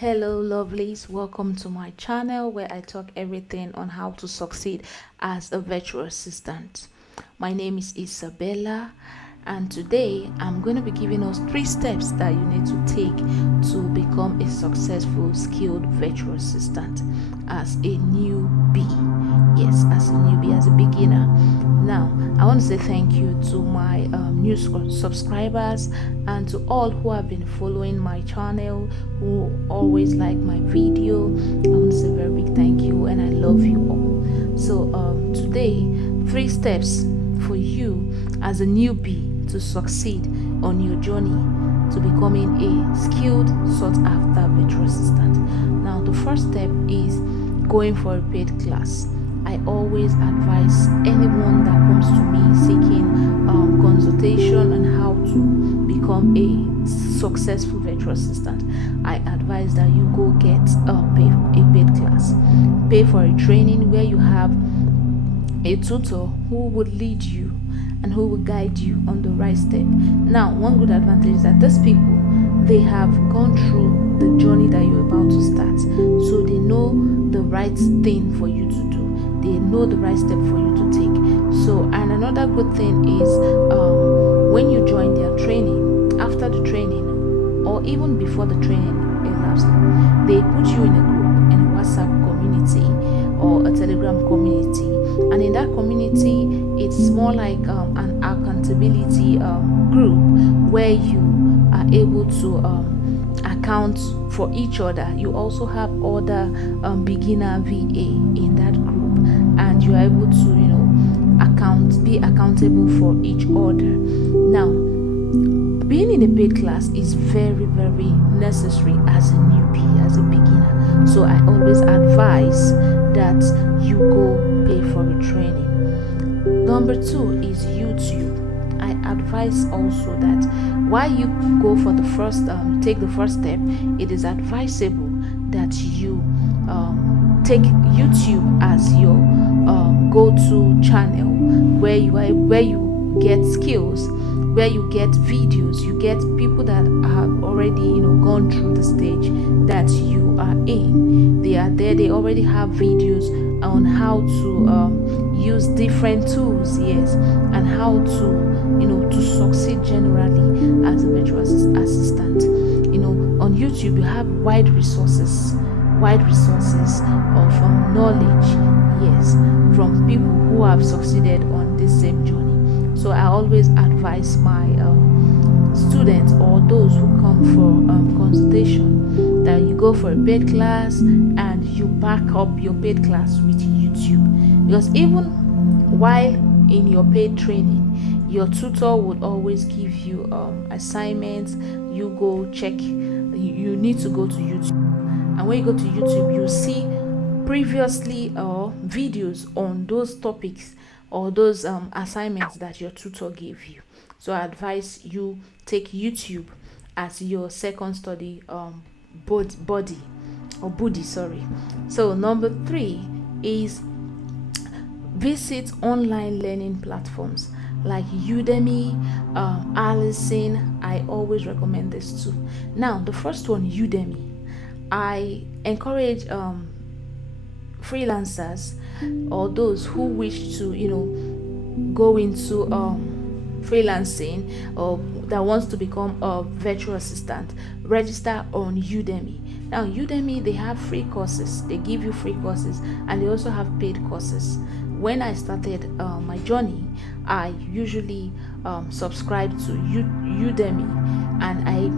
Hello lovelies, welcome to my channel where I talk everything on how to succeed as a virtual assistant. My name is Isabella and today I'm going to be giving us 3 steps that you need to take to become a successful skilled virtual assistant as a newbie. Yes, as a newbie, as a beginner. Now I want to say thank you to my new subscribers and to all who have been following my channel, who always like my video. I want to say a very big thank you and I love you all. So today, 3 steps for you as a newbie to succeed on your journey to becoming a skilled sought after virtual assistant. Now the first step is going for a paid class. I always advise anyone that comes to me seeking consultation on how to become a successful virtual assistant. I advise that you go get a paid class. Pay for a training where you have a tutor who would lead you and who will guide you on the right step. Now, one good advantage is that these people, they have gone through the journey that you're about to start, so they know the right thing for you to do. They know the right step for you to take. So, and another good thing is when you join their training, after the training, or even before the training elapsed, they put you in a group, in a WhatsApp community or a Telegram community. And in that community, it's more like an accountability group where you are able to account for each other. You also have other beginner VA in that group, and you are able to be accountable for each other. Now, being in a paid class is very necessary as a newbie, as a beginner. So I always advise that you go pay for a training. Number 2 is YouTube. I advise also that while you go for the first take the first step, it is advisable that you take YouTube as your go-to channel where you get skills, where you get videos, you get people that have already gone through the stage that you are in. They are there, they already have videos on how to use different tools, yes, and how to succeed generally as a virtual assistant. On YouTube you have wide resources of knowledge, yes, from people who have succeeded on this same journey. So I always advise my students or those who come for consultation that you go for a paid class and you back up your paid class with YouTube, because even while in your paid training, your tutor would always give you assignments. You go check, you need to go to YouTube, and when you go to YouTube you see previously videos on those topics or those assignments that your tutor gave you. So I advise you take YouTube as your second study buddy. Sorry. So number 3 is visit online learning platforms like Udemy, Allison. I always recommend this too. Now the first one, Udemy. I encourage freelancers or those who wish to go into freelancing or that wants to become a virtual assistant, register on Udemy. Now Udemy, they have free courses, they give you free courses, and they also have paid courses. When I started my journey, I usually subscribe to Udemy, and I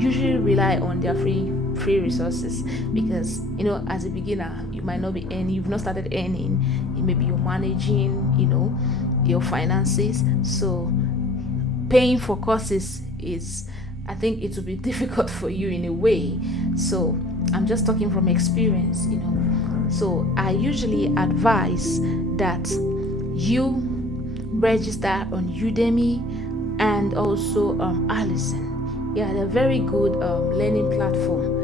usually rely on their free resources, because as a beginner you might not be earning, you've not started earning, maybe you're managing your finances, so paying for courses is, I think it will be difficult for you in a way. So I'm just talking from experience. So I usually advise that you register on Udemy and also Allison. Yeah, they're very good learning platform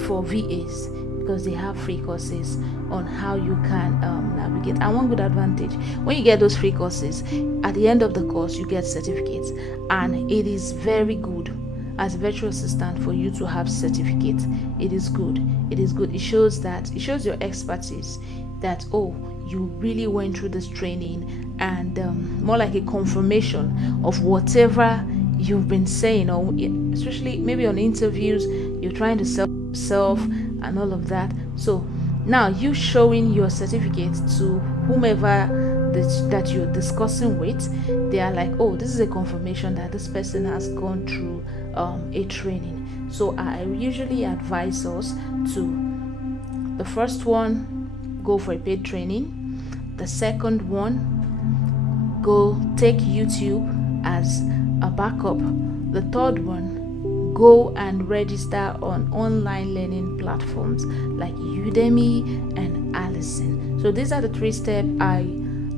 for VAs, because they have free courses on how you can navigate. And one good advantage, when you get those free courses, at the end of the course you get certificates, and it is very good as a virtual assistant for you to have certificate. It is good. It is good. It shows your expertise, that oh, you really went through this training, and more like a confirmation of whatever you've been saying, or especially maybe on interviews you're trying to sell yourself and all of that. So now you showing your certificate to whomever that you're discussing with, they are like, oh, this is a confirmation that this person has gone through a training. So I usually advise us to, the first one, go for a paid training. The second one, go take YouTube as a backup. The third one, go and register on online learning platforms like Udemy and Allison. So these are the 3 steps I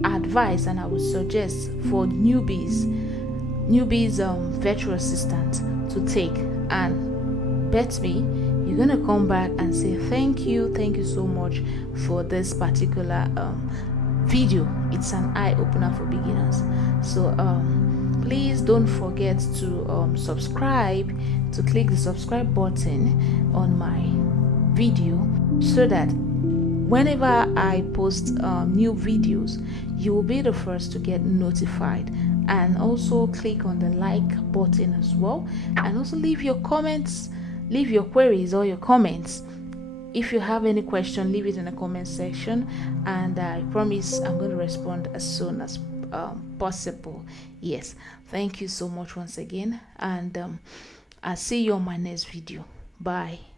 advise and I would suggest for newbies virtual assistant to take. And bet me, you're gonna come back and say thank you so much for this particular video. It's an eye-opener for beginners. So please don't forget to subscribe, to click the subscribe button on my video, so that whenever I post new videos, you will be the first to get notified. And also click on the like button as well, and also leave your comments, leave your queries or your comments. If you have any question, leave it in the comment section, and I promise I'm going to respond as soon as possible. Yes, thank you so much once again, and I'll see you on my next video. Bye.